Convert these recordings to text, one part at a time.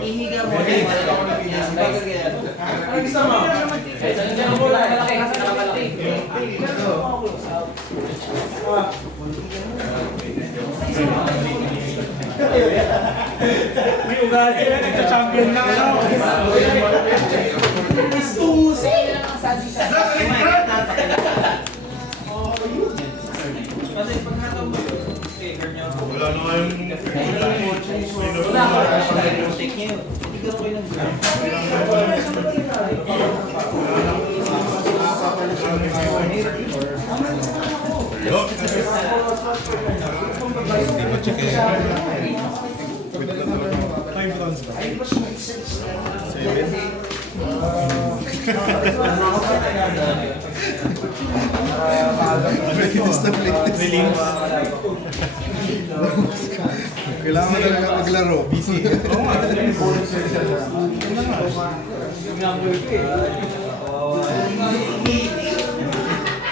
Ihiga mo. Ano gusto mo? Diyan mo lang. Malaki. May ugali na, nagka-champion na ano. Istusi! Kasi pag nataw mo yun, Wala na nga yung... wala ka na take niyo. Hindi ka kayo ng Hindi mo check eh. Time runs ba? 7? Kailangan talaga maglaro. Busy. Oo nga.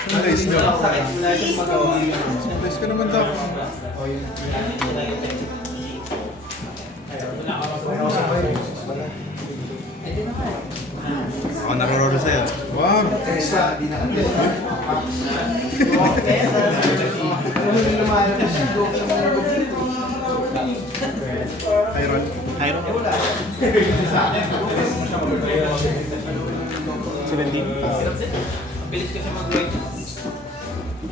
Nice nyo. Nice ka naman daw. Ako narororo sa'yo. Wow! Iron. Iron? 17. bilis ka siya mag-break.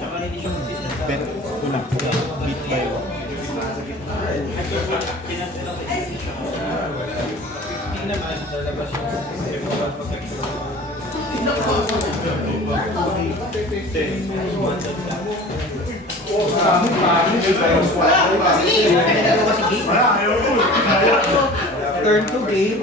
Tsaka hindi siya mag-sit. Bet. Una. Beat by Hindi naman, sa labas yung turn to game.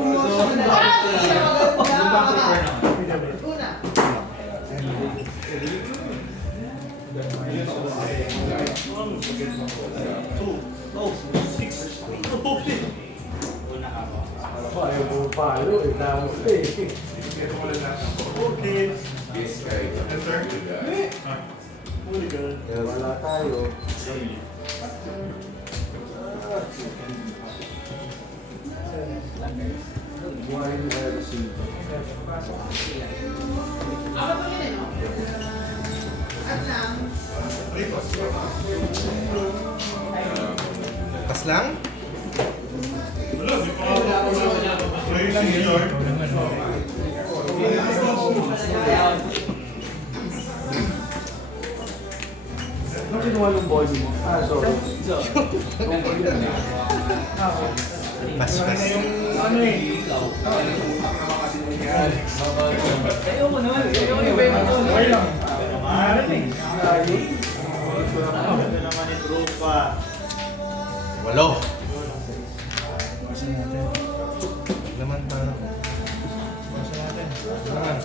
Ayaw mo palo, tapos Okay. wala tayo. Buhay na receive. Pas lang? Wala, di pa senior. Ano kinuha yung body mo? Sorry. Pas. ano eh. Ayaw mo naman. Ayaw mo naman. Okay lang. Mahalan eh. Walo. Naman pa na. Naman.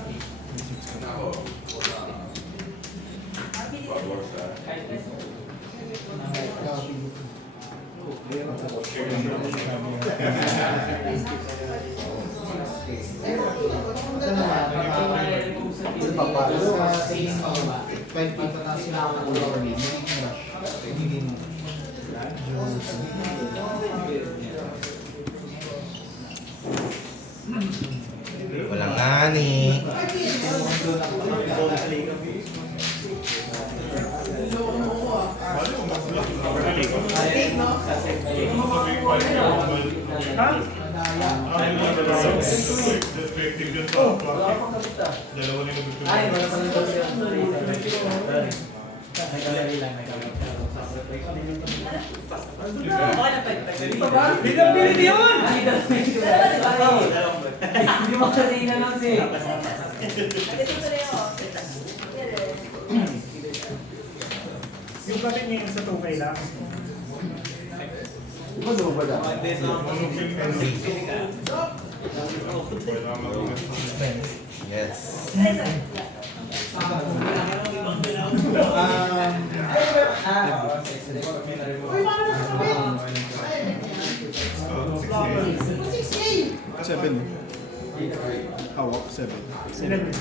Walang ngani. Ay, wala pa nang daw yun. May gallery lang, may gallery. Bilang pilit yun! Hindi mo kasi inanong si. Yung kapit niya yun sa 2K lang. Ano ba na? Yes. 7. Hawak, 7. Ilan yun?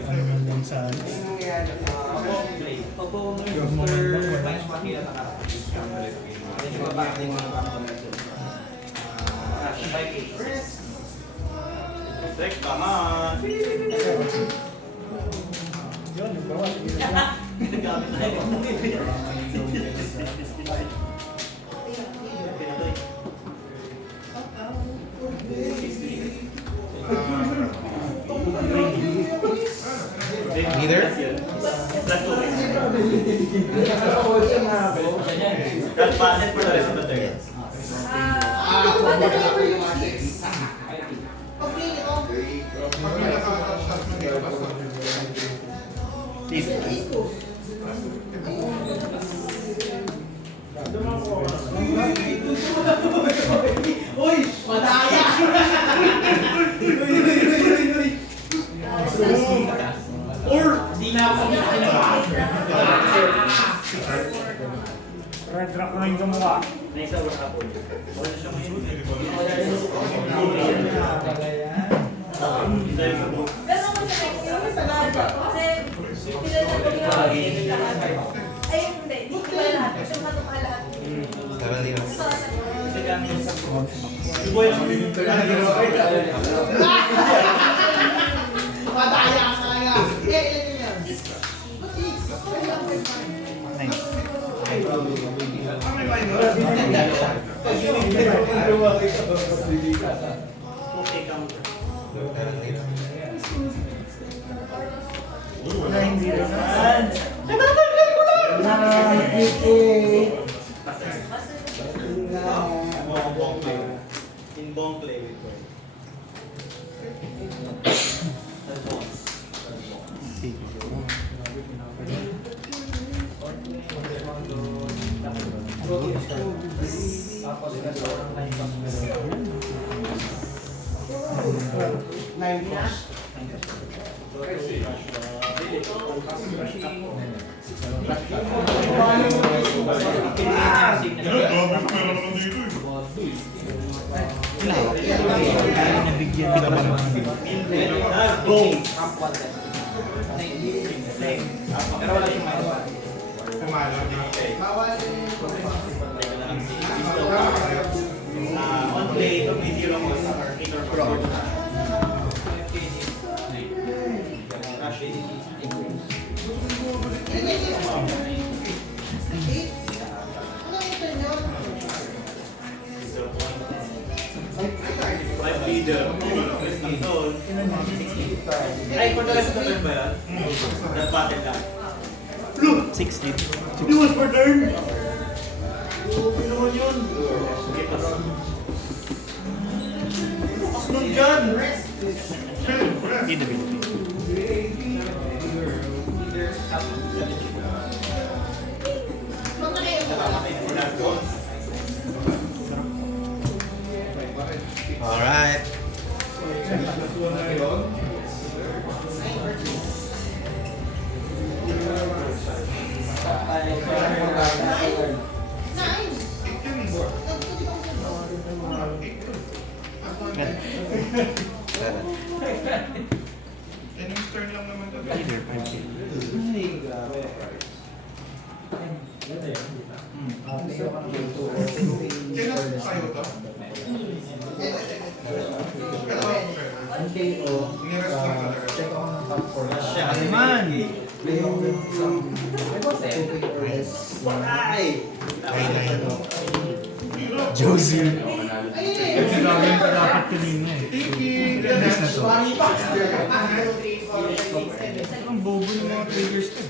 Ano man lang sa Yun, nagbawa. Neither? Budget for the rest of the day. Red rock na yung gumawa. Pero kung sa next year, kasi pinag-alagay lahat. Ay, hindi. Di ba lahat? Kasi matuka lahat. Parang hindi na. Parang hindi na. Inbong play with her. nabigyan ka ba naman? Pero wala yung on play, ito may zero mo sa arcade or Five leader. Ay, kung talaga sa turn ba yan? Nag-battle lang. 16. It was for turn! Okay naman yun. Okay, pas. Pas nun dyan! Inability. Alright. Either 5K. Man! Josie. Gagawin pa dapat kanina eh. Next na to. Ang bobo ng mga triggers ko.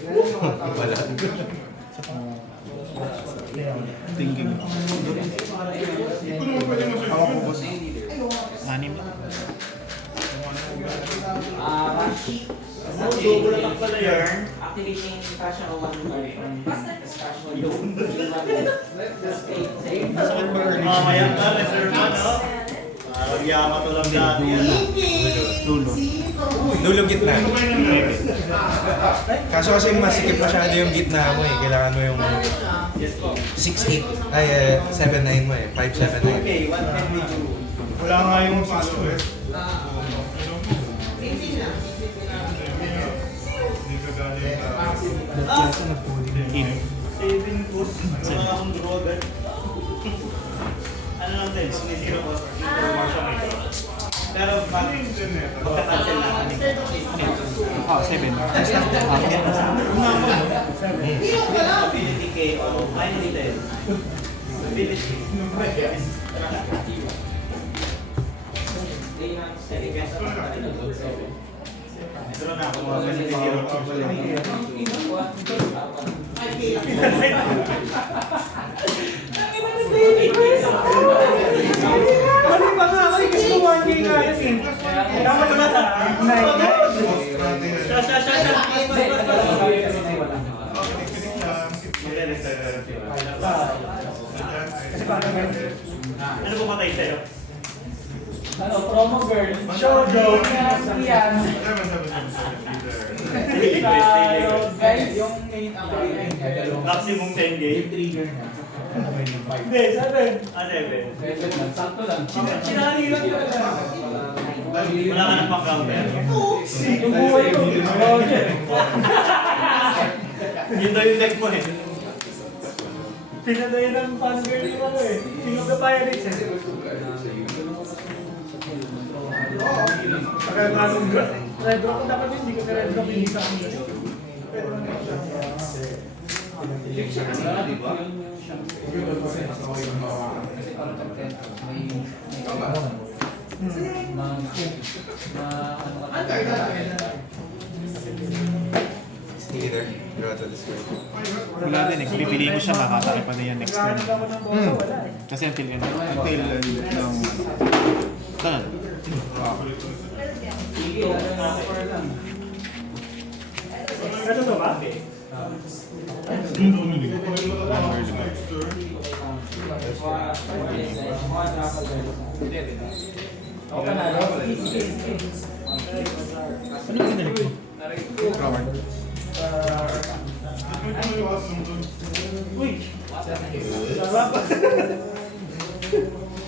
Wala. Thinking. Ako po boss. 6 lang. double attack pala yan. Activating Tasha o one card from Tasha o yung Mamaya ka, reserve mo, no? Parang yama to lang dati yan. Dulo. Dulo gitna. Kaso kasi masikip masyado yung gitna mo eh. Kailangan mo yung 6'8", ay 7'9" mo eh. 5'7", Okay, 110 with you. Wala nga yung 6'2" eh. In. 7 push. Wala akong draw agad. Ano lang din, may 0 cost. Commercial may draw. Pero magka-cancel na kami. Ah, 7. Ability KO, minus 10. Ability. Draw na ako mga kasi may 0 cost. Mali pa nga ako kasi 1K nga yun eh. Dapat naman Kasi parang ano po patay sa'yo? Ano, promo girl. Show Joe! Yan. Guys, yung main Maximum 10K. trigger na. Hindi, 7. Ah, 7. Sakto lang. Sinali lang yun. Wala ka na pang counter. Yung buhay ko. Yun daw yung leg mo eh. Pinadayan ng fan girl yung ano eh. King of the Pirates eh. Saka yung anong red rock ko dapat hindi ko red rock yung isa ang ganyan. Pero ano siya. Either. Draw to this way. Wala din eh. Kung pipiliin ko siya, makakatake pa na yan next turn. Nagkaroon ako ng bosa, wala eh. Kasi until end. Until ng... Kanan. Ano to ba? Ano yung pinalik mo? Coward. Uy! Sarap!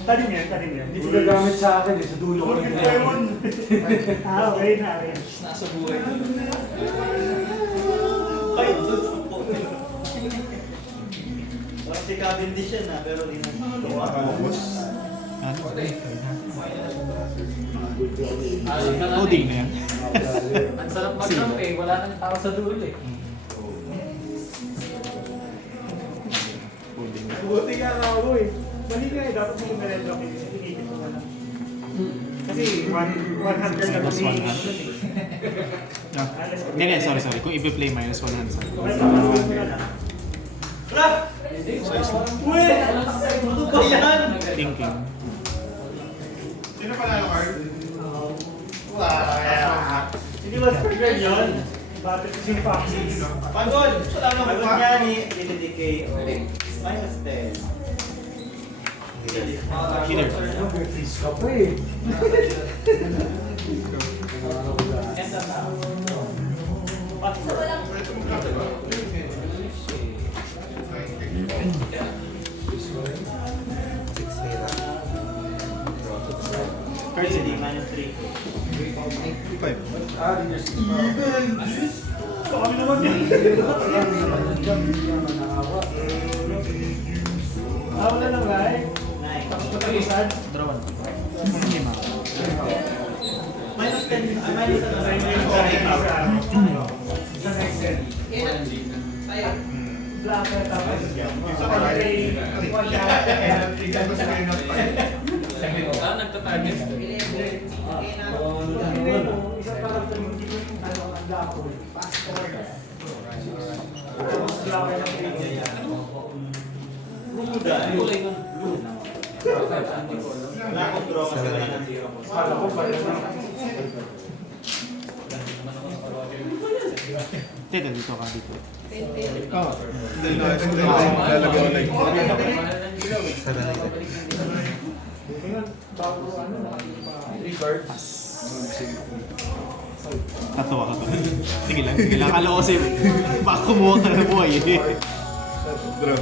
Talim yan, talim yan. Hindi ko gagamit sa akin eh, sa dulo ko Bakit rin. pa yun? Ah, okay na, okay. Nasa buhay. Ay, doon sa po. Parang si Cavendish yan ah, pero di na. Ano? Ang Coding na yan. sarap mag-jump eh. Wala nang tao sa dulo eh. Coding. Buti nga nga ako eh. Mali nga eh, dapat mo kung lock eh. Inikit mo na lang. Kasi 100 na Minus kami. 100. Hindi, sorry. Kung i-play minus 100. Okay, tapos mo na lang. Wala! Uy! Ano ba yan? Thinking. Sino pala yung card? Hindi ba trigger yun? Bakit si Foxy? Pagod! Wala nang pagod niya ni Ability KO. Minus 10. Healer. Freeze ka pa eh. So, walang Cards Hindi, in. minus 3. 5. Ah, di just Kami naman yan. Ako na lang, right? 9. Tapos matalusan. Draw 1. Lima. Minus 10. Minus 10. Black na tapos. Nagtatarget. Isang parang hindi mo yung ano ang black hole. Fast forward. Tapos black na Ruda. Wala akong draw kasi wala ng 0. Kala ko ba yun? ito, dito ka dito. Oh, hindi na. Lalagay ko like. 7 Ngayon, bago ano, Tatawa ka to. Sige lang. Akala ko kasi baka kumuha ka na buhay eh. Draw.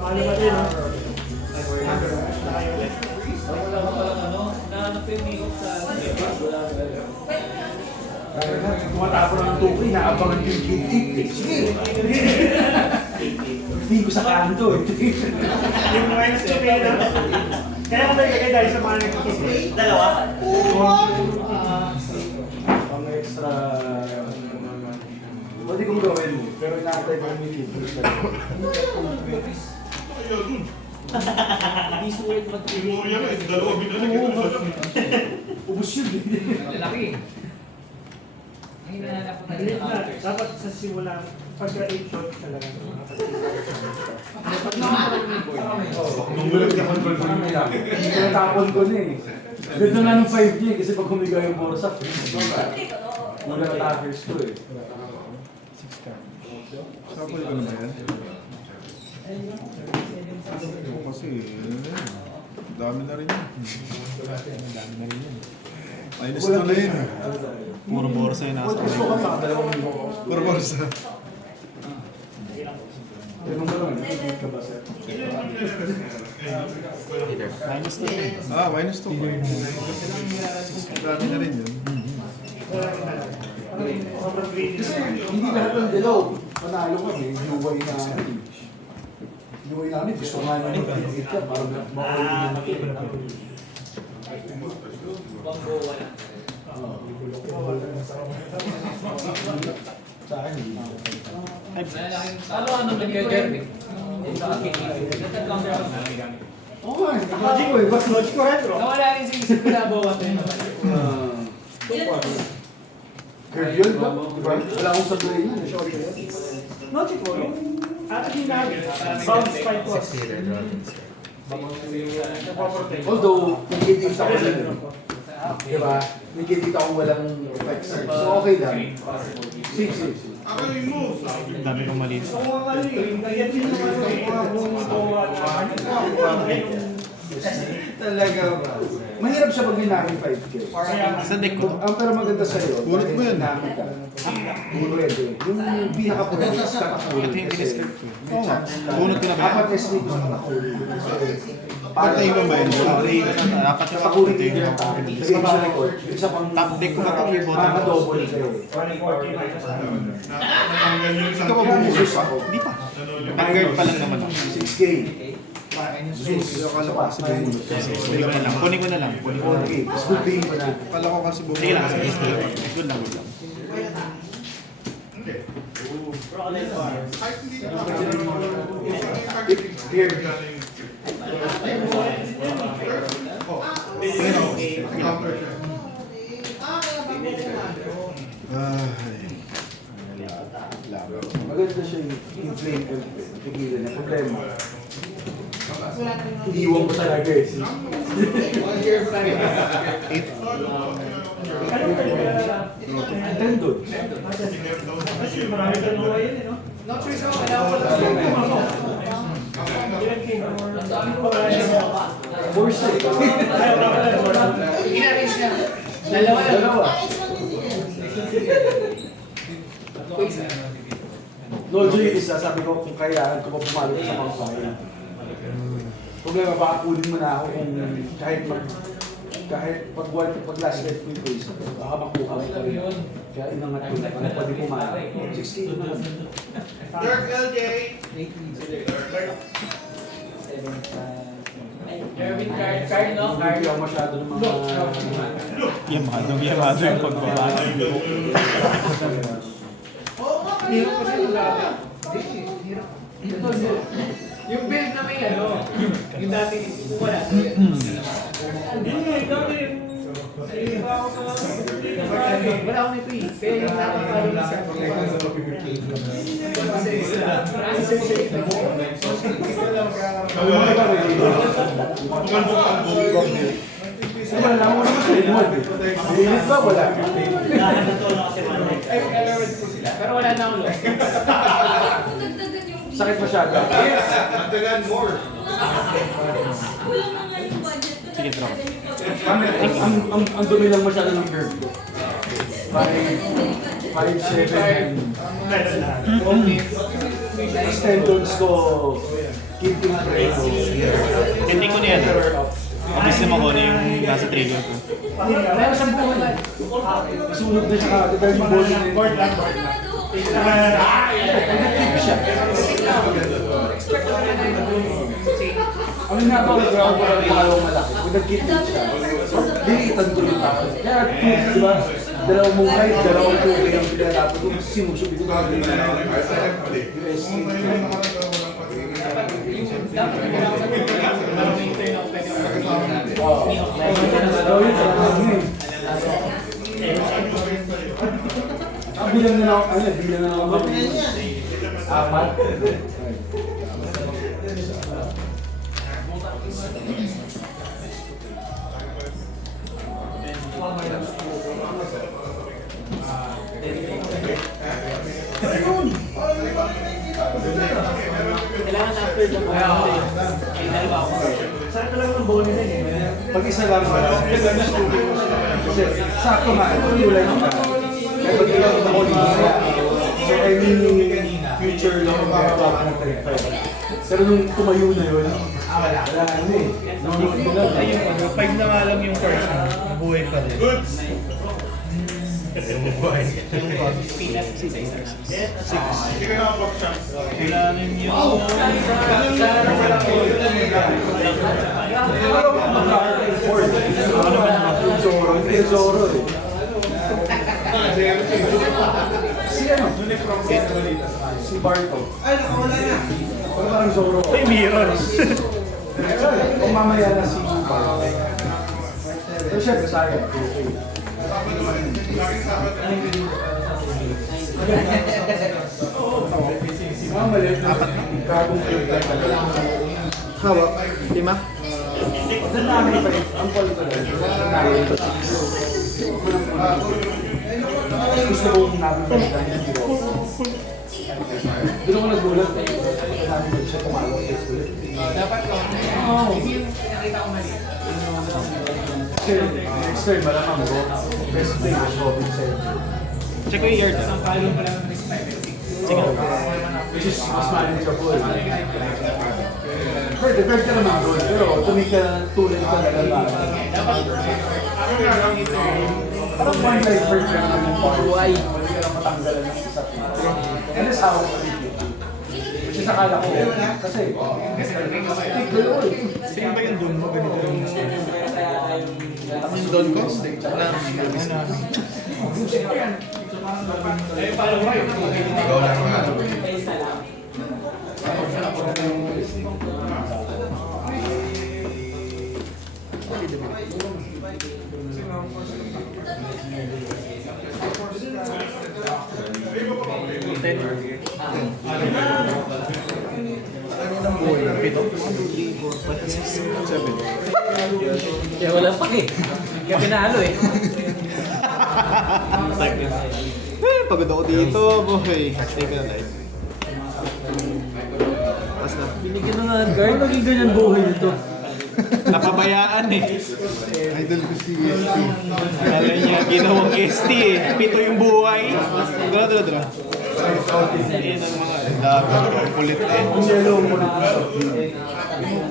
Mali ba din, no? Wala ka palang ano, nahanap yung makeup sa wala Tumatapon ng tukoy, naabangan ko yung gate. Sige! Hindi ko sa kanto. Yung minus 2 pera. Kaya ko nagkagay dahil sa mga nagkikis. Dalawa? Pang extra... Pwede kong gawin mo, pero inaantay ko yung YouTube. Hindi sulit mag-iwan. Ubus yun. Lalaki. Ang hinahanap ko Hindi na na, dapat sa simula, pagka 8 shots talaga. Nunggulat ka control ko yung ilang. Tinatapon ko na eh. Ganda nga ng 5G kasi pag humiga yung Borsa, wala attackers ko eh. Sample ko na ba yan? Oo, kasi dami na rin yun. Minus 2 na yun. Puro borsa yung nasa Gusto ko nakadalawang libo ko. Puro borsa. Tanong ko lang, nakikita ka ba sir? minus na yun. Ah, minus 2. Dami na rin yun. Sobrang greedy Kasi na. hindi lahat ng dilaw. Panalo kami, UY namin. UY namin, gusto nga namin pinigit ka para makuha namin. Banggo wala. Sa akin, hindi. Ano nag-Jeremy? Oo nga, logic ko eh. Basta logic ko retro. Nawala rin sa isip ko na bawa tayo. Curve yun ba? Diba? Wala akong sabihin yun. Short yun. Logic ko, yung ating namin, bounce spike ko. 6 meter draw. Nagpaprotect. Although, nakikita ko rin. Diba? Nakikita ko walang effects. So okay lang. Safe. Ang dami kong maliit. So, ano yun, ganyan din yung ano eh, Talaga ba? Mahirap siya pag may namin 5K. Sa deck ko. Ang pero maganda sa'yo, Bunot mo yan. namin ka. Pwede. Yung pinaka-pwede, kakahuli. Ito yung in-script ko. May chance ka. Bunot ko na ba? Apat SB ko nakahuli. Patay mo ba yun? Dapat yung Nakahuli ako din yung akin. Lagay ko sa record. Isa pang top deck ko na ito. Yung bottom. double kayo. 140 minus Ikaw ba bumusos ako? Hindi pa. Vanguard pa lang naman ako. 6K. Jesus. Akala ko kasi bumulot ka. Kunin ko na lang. Kunin ko na lang. Kunin ko na lang. 4K. Scooping ko na. Akala ko kasi bumulot. Sige lang. Sige lang. Good lang. Good lang. Here. Maganda siya yung inflame ko. Pigilan na problema. Iiwan ko talaga eh. Tendon. Kasi marami ka nawa yun eh, no? Ilan king? Force eh. Dalawa. Lodyo yung isa, sabi ko kung kailangan ko pa pumalo sa mga fire. Problema, baka kunin mo na ako kung kahit pag last night ko yung face, baka makuha ko pa rin. Kaya inangat ko na, pwede pumalo. 16 na lang. Dirk LJ! Jeremy card, no? Hindi ako masyado ng mga... Yamado yung pagbaba. Hirap kasi wala. Yung build na may ano, yung dati wala. Hindi nga, dati yung... Wala akong ito eh. Pero yung nakakalo na sa Tumalbog ang buhay. Wala lang ako sa Edmond eh. Mainit ba? Wala. Pero wala na ulo. Dagdagan yung Sakit masyado. kulang na nga yung budget. Sige, drop. Ang dumi lang masyado ng curve ko. 5'7". Tapos tendons ko, keeping train ko. Hindi ko na yan. Mabilis naman ko na yung nasa trigger ko. Meron siyang buhay. Nasunog na siya kagad dahil yung body na yun. Ang nabawal ko ako parang pangalawang malaki. Kung nag-keep din siya, dilitan ko yung tao. Kaya, di ba? Dalawang mong height, dalawang tubig ang pinarapo ko. Sinusubi ko na bilang na ako, bilang na ako. Apat. Kailangan after the ay dalawa ako. Saan talaga ng bone nila eh? Pag isa lang ba? Kasi sakto nga, kulay mo ka. Kaya pag ilang na ko niya, so any future lang ang gagawa ng trip. Pero nung tumayo na yun, wala na eh. Nanonood ko lang. Ayun, 5 na nga lang yung person. Buhay pa rin. Kailangan yung... Zoro eh. Si ano? Si Barto. Ay, nakawala na. Parang Zoro. Ay, mirror. Kung mamaya na si Barto. Pero syempre sayang. Mamalit na gagong Hawak. 5? Ang namin pa rin, ang pala ko rin. Gusto ko namin pa rin dahil hindi ko. Doon ako nagulat eh. Sabi ko siya pumalong ulit. Dapat ko. Hindi yung nakita ko mali. Kasi next time malamang ko. Best day was Robin said. Check ko yung yard. Isang palong pa lang ng 5 Sige. Which is mas manageable. Pwede ka naman doon. Pero tulad ka na lang. Parang one life hurt ka naman yung buhay. Pwede ka lang matanggalan ng isa. And that's how it is. Which is akala ko. Kasi, Sino ba yung doon mo? Ganito yung... Yung doon ko? Ikaw lang nga. Kaya wala pa eh. Kaya pinalo eh. Pagod ako dito, boy. Take a life. Tapos na. Binigyan na nga ng guard. Naging ganyan buhay nito. Napabayaan eh. Idol ko si ST. Kala niya ginawang ST eh. 7 yung buhay. Dala. Ayun ang mga dagat. Ang kulit eh. ang yellow mo na.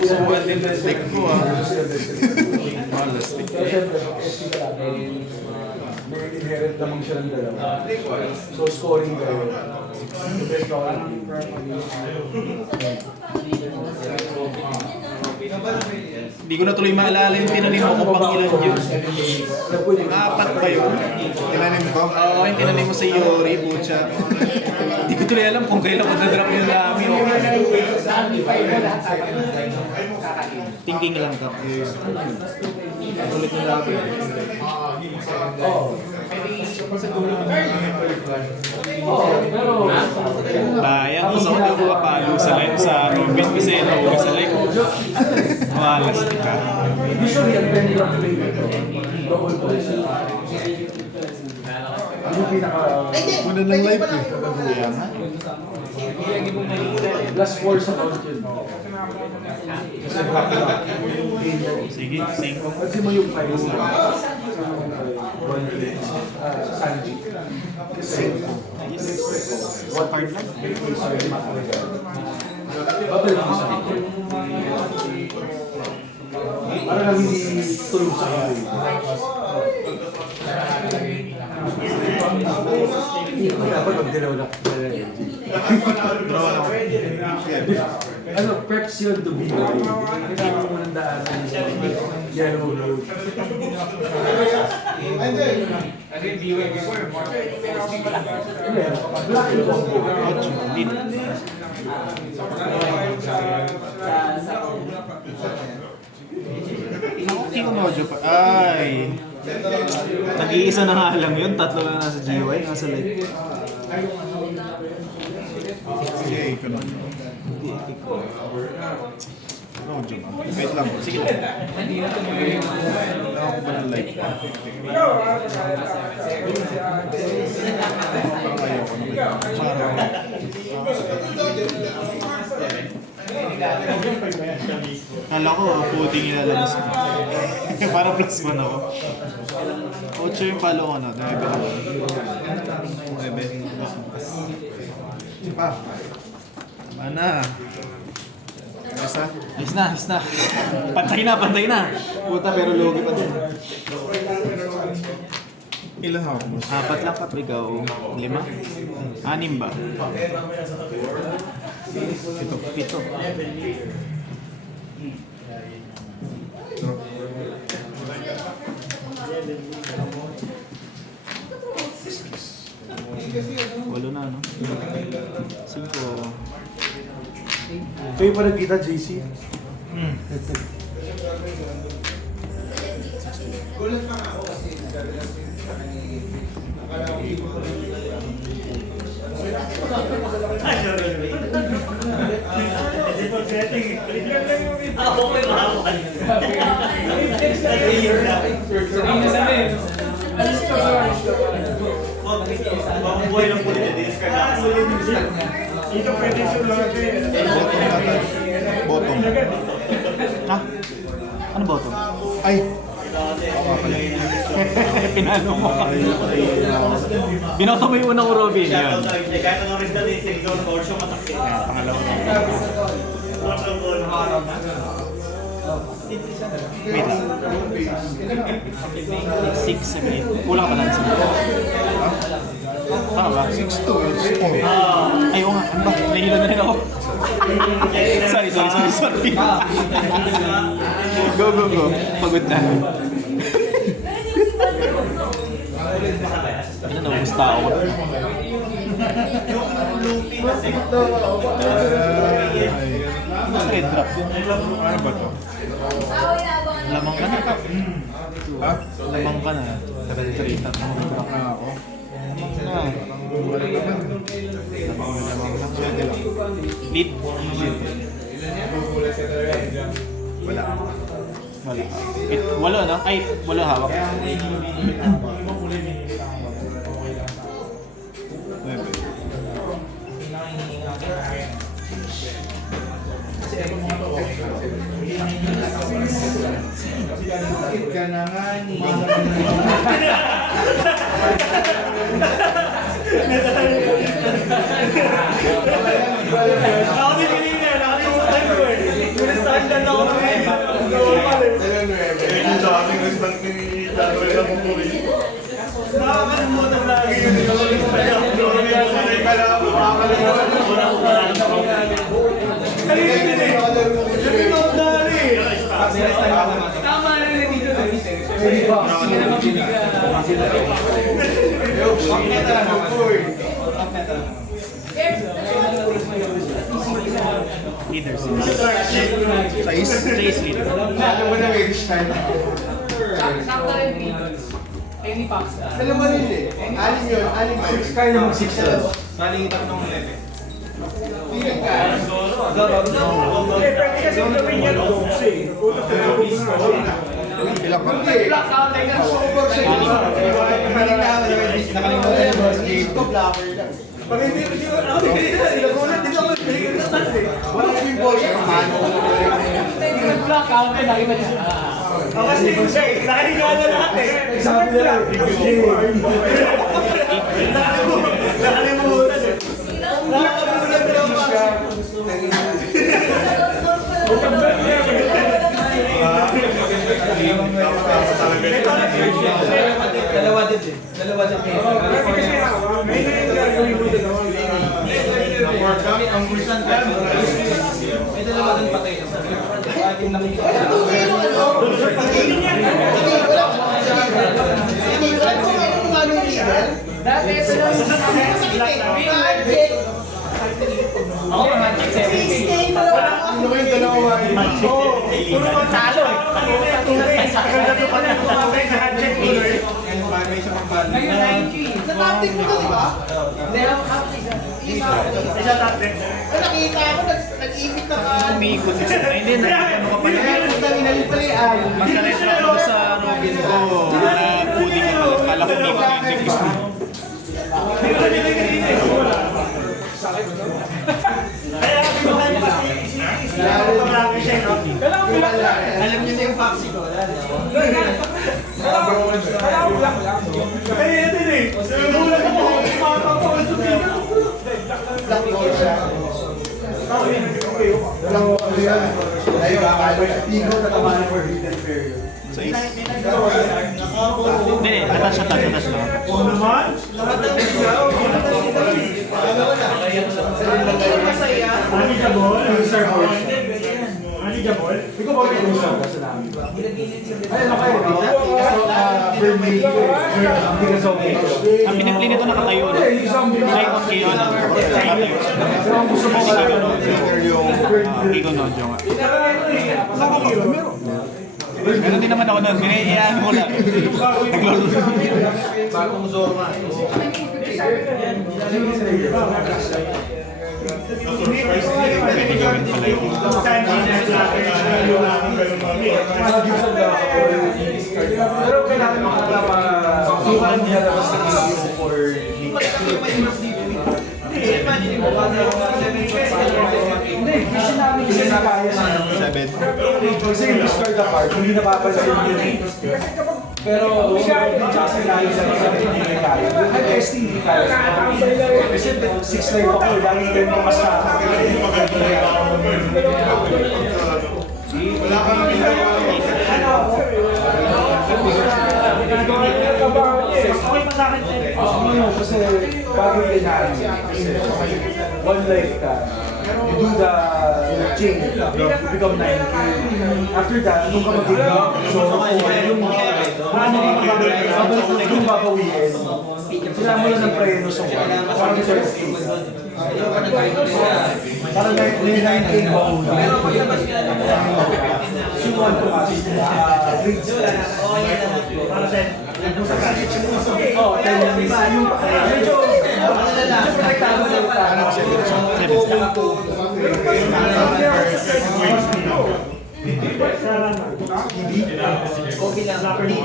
Suwan din na stick ko ah. Pero syempre, may inherent namang siya ng dalawa. So scoring kayo. The best quality. Hindi ko na tuloy maalala yung tinanim mo kung pang ilan yun. Apat ba yun? Tinanim ko? Oo, yung tinanim mo sa Yori, Bucha. Hindi ko tuloy alam kung kailan ko na-drop yung lami. Thinking lang ka. Ulit na lami. Pero, Bayan, gusto ko na palo sa Robin kasi nauwi sa like. Malas ka. Usually, ang pendulum play nito, double voice. Ano yung pinaka... Una ng life eh. Kaya nga. Plus 4 sa count yun. Kasi back up. Sige, 5. Kasi mo yung 5. Sanji. Kasi... One card lang. Battle piece. Parang lang hindi tulog sa kamay. Hindi ko dapat mag-dalaw na. Ano, preps yun to be like. Kailangan mo ng daanan yung yellow road. Hindi, black and combo. 8. Lead. Hindi ko mojo pa. Ay. Nag-iisa na nga lang yun. 3 lang nasa GY. Nasa light. Sige, ko na. Ano dyan? Wait lang. Sige lang. Ako ba ng life? Parang ayoko na. Kala ko, puting ilalabas mo. Para plus 1 ako. 8 yung palo ko na. 9 ako. 9. Pa. Mana? Isa? Ayos na, ayos na. Pantay na, pantay na. Puta, pero lugi pa din. Ilan ako mo? 4 lang kap, ikaw 5? 6 ba? 7. Walo na, no? 5. Kayo pa nagkita, JC? Ito pwede sulat eh. Bottom. Ha? Ano ba ito? Ay! Pinalo mo ka. Binoto mo yung unang Robin. Yan. Kahit anong rin dali, sing zone or show matakit. Pangalawa na. Wait lang. 6, 7, 8. Kulang ka pa lang sa tama ba? 6-2. Ay, oo nga. Ano ba? Nahilo na rin ako. sorry. Go. Pagod na. Ano na, gusto ako. Red drop. Ano ba to? Lamang ka na. Ha? Lamang ka na. 3, 3. Ah, ako? Na. Wala naman. Pwede lang. Lead. Wala. Wala. Wala na? Ay, wala hawak. Ako din kanina, nakalimutan ko eh. Nilistahan lang ako eh. Nakakalimutan lagi yun. Kanina din eh. Yung pinot dali. Tama na rin dito Leader. Size? Chase leader. Dalawa rin eh. Anim yun. Anim. 6 kaya mag 6 Bali, 3 11. pwede kasi gawin yan dogs eh. Utot na dogs na. Ilang ka? Pag hindi ako ilagunan, dito ako nagbiligyan ng stats eh. Wala yung ball. Black out na lagi ba niya? Ako kasi siya eh, nakahiga na lahat eh. Sabi nila, Nakalimutan eh. Nakalimutan na lang siya. Dalawa din eh. Dalawa din eh. Kasi may gagawin mo din ako. Ang kursan ka. May dalawa din patay. Ating nakikita. Dati ito lang. Oo, magic 7K. Ano kayo dalawa? Oo. Puro mga talo eh. Kaganda pa na kumabay na handshake tuloy. Ngayon 9K. Nataptik mo to, di ba? Hindi, ang kapit. Isa tatlet. Nakita ko, nag-ibig na ka. Umiikot siya. Ay, hindi, ano ka pala. Putang ina yung pala ay. Magka-retro ako sa Robin ko. Pudding ko. Kala ko hindi mag-exist. Kaya pinuhan niya kasi lagi siya, no? Alam niyo na yung faxi ko. Kaya ito din eh. Nagulat ako. Kumapapawal sa tingin. Black gold siya. Dalawang ano yan. Ayun, Pico na tamahan for hidden period. Sa is. Hindi, atas lang. Oo naman. Manageable. Sir Boy. Manageable. Ikaw ba may usap ka sa namin? Ay, ano kayo? Bernie, hindi ka zombie. Ang pinipli nito nakatayo na. Ay, okay yun. Nakatayo. Pero ang gusto mo ka Ikaw no, Jong. Meron din naman ako nun. Pinayaan ko lang. Bagong Zorma. Pwede gawin pala yun. Pero kailangan mo iwan niya labas sa issue for hindi, kasi namin kasi nakaya sa 7. kasi yung discard the card, hindi napapansin yun eh. Pero kasi namin sa hindi kaya. Yung ST hindi kaya. Kasi 6 life ako, laging ganito mas sa Okay pa sa akin. ano kasi bago din natin. One life ka. You do the chain, you become 9K. After that, nung ka mag-game, so yung babawiin, sila mo lang ng preno sa wall. Parang ito yung parang may 9K ba una. Sinuwan ko kasi, grades. Para sa Oh, 10 years. Medyo protektado sa Okay lang. Hindi ko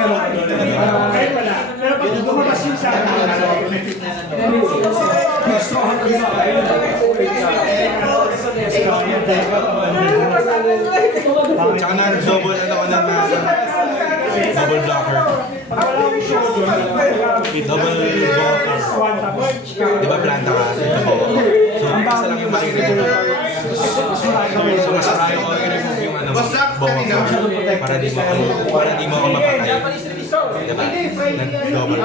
na kahit wala. Pero pag lumabas yun sa Tsaka na-double ano ko na double blocker. Double blocker. Di ba planta ka? So, isa lang yung makikita. So, mas ayaw ko i-remove yung ano, bomba para di mo ako mapatay. Diba? Nag-double.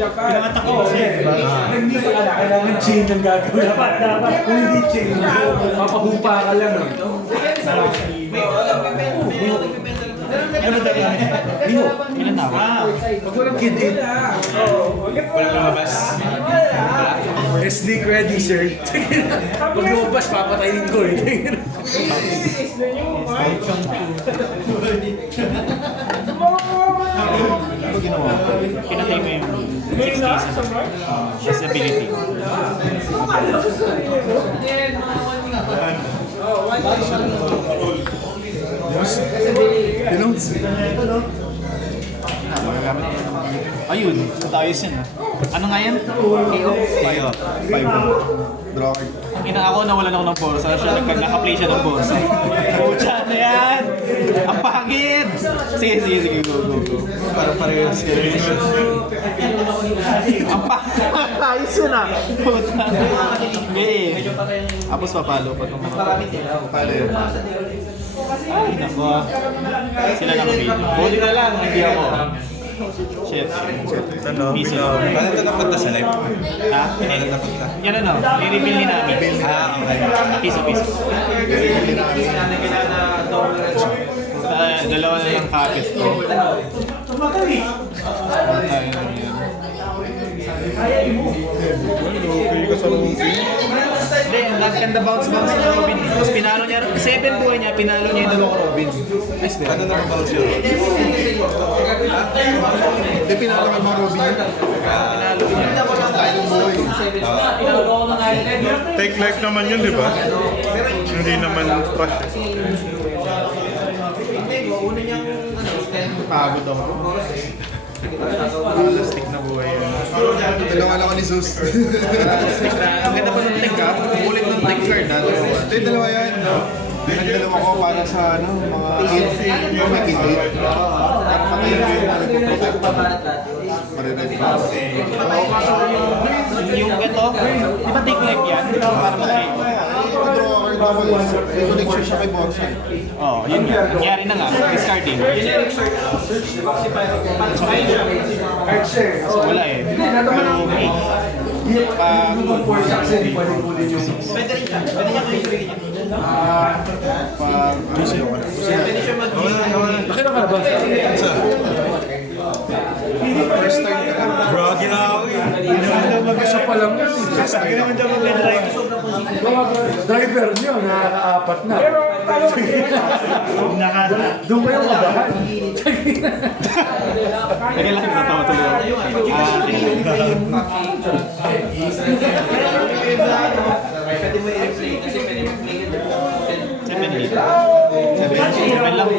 Pinangatak ko kasi. Hindi ka na, kailangan chain ang gagawin. Dapat. Kung hindi chain, mapahupa ka lang. Ano dapat? Ilan na ako? Huwag mo lang kidin. Walang lumabas. SD ready, sir. Pag lumabas, papatayin ko eh. pinatay mo yung 6 cases. Disability. Ayun, ayos yun. Ano nga yan? KO? Kayo. 5. Draw card. Ang ina ako, nawalan ako ng borsa. Siya, naka-play siya ng borsa. Pucha na yan! Ang pangit! Sige, go. Parang parehas kayo. Ang pangit! Ayos yun ah! Pucha. Okay. Tapos papalo pa itong mga. Paano yun? Ay, nako. Sila naka-video. Body na lang, hindi ako. Shit. Piso. Paano ito napunta sa live? Ha? Paano napunta? Yan ano, i-reveal din namin. Okay. Piso. Dalawa na lang kapit ko. Okay ka sa movie. Hindi, nagkanda bounce na Robin. Tapos pinalo niya, 7 buhay niya, pinalo niya yung dalawang Robin. Nice ba? Paano nakabounce yun? Hindi, pinalo ka mga Robin yun. Pinalo niya. Tayo ng buhay. Take life naman yun, di ba? Hindi naman crush. Pagod ako. Plastic na buhay yun. Dalawa lang ako ni Zeus. Ang ganda pa ng tech ha. Ulit ng tech card ha. Hindi, dalawa yan. Nagdalawa ko para sa mga kids. Yung may kid. Para patayin ko yung nagpo-protect. Marinig pa. Yung ito, di ba take leg yan? Para mag-take. Draw card naman. May connection siya kay Bonsai. Oo, yun nga. Nangyari na nga. Discarding. Card share. So wala eh. Pero okay. Pag... Pwede rin siya. Pwede niya kayo ibigay niya. Pag... Pwede siya mag- Nakita ka na ba? First time ka lang. Groggy na ako eh. Mag-isa pa lang yan. Hindi naman dyan Driver niyo, nakaka-apat na. Doon kayo kabahan. Lagyan lang ito tuloy. Pwede mo i-replay kasi pwede mo i-play it. 7 lang.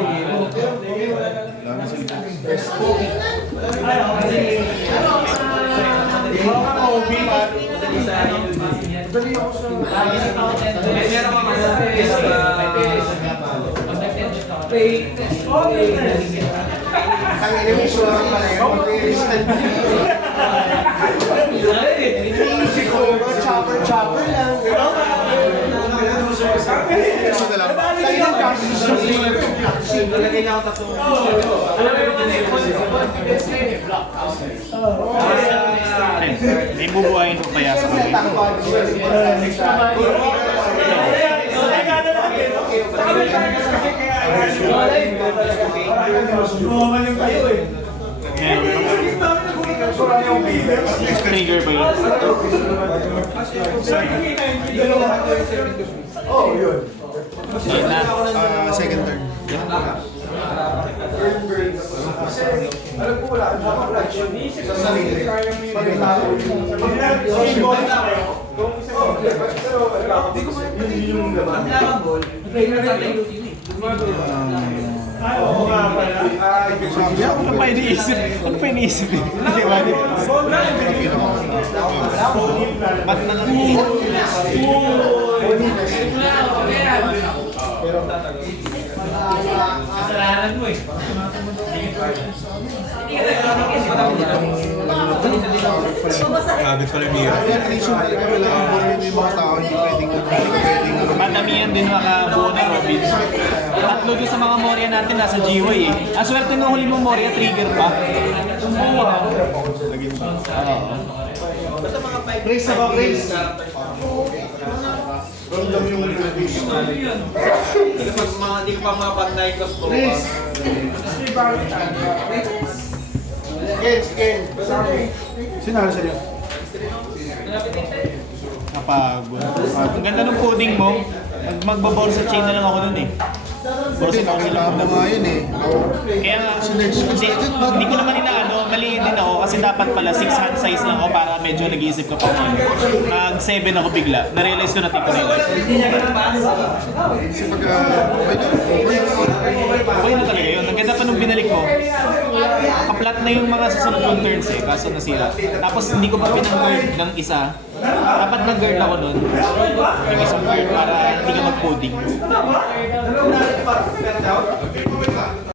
Ang animation lang pala yun. Iniisip ko, chopper lang. Gusto na lang. Tayo ng gastos. Lagay niya ako tatlong. May bubuhayin ko kaya sa kami. Trigger ba yun? Oh, yun. Yun na. Second turn. Alam ko wala. Sa sarili. Ano pa iniisip? Ano pa iniisip? Ba't na Kasalanan mo eh. Habit pala niya. Animation talaga wala. May mga tao hindi pwedeng Madamihan din makabuo ng Robin. Tatlo doon sa mga Moria natin nasa GY eh. Ang swerte nung huli mo Moria, trigger pa. Race ako, race. Random yung release. Hindi ko pa mapantay ko sa Race. Skin. Sinalo sa iyo. Napagod. Ang ganda ng coding mo. Magbabawal sa chain na lang ako nun eh. Bawal Hindi, sa council nakita ako. mo nga yun eh. Kaya nga, hindi ko naman inaano, nagkamali din ako kasi dapat pala 6 hand size lang ako para medyo nag-iisip ko pa. Nag-7 ako bigla. Na-realize ko na tipo na yun. Kasi pag Okay na talaga yun. Ang ganda pa nung binalik ko. Kaplat na yung mga susunod kong turns eh, kaso nasira. Tapos hindi ko pa pinang-guard ng isa. Dapat nag-guard ako nun. Yung isang guard para hindi ka mag-coding.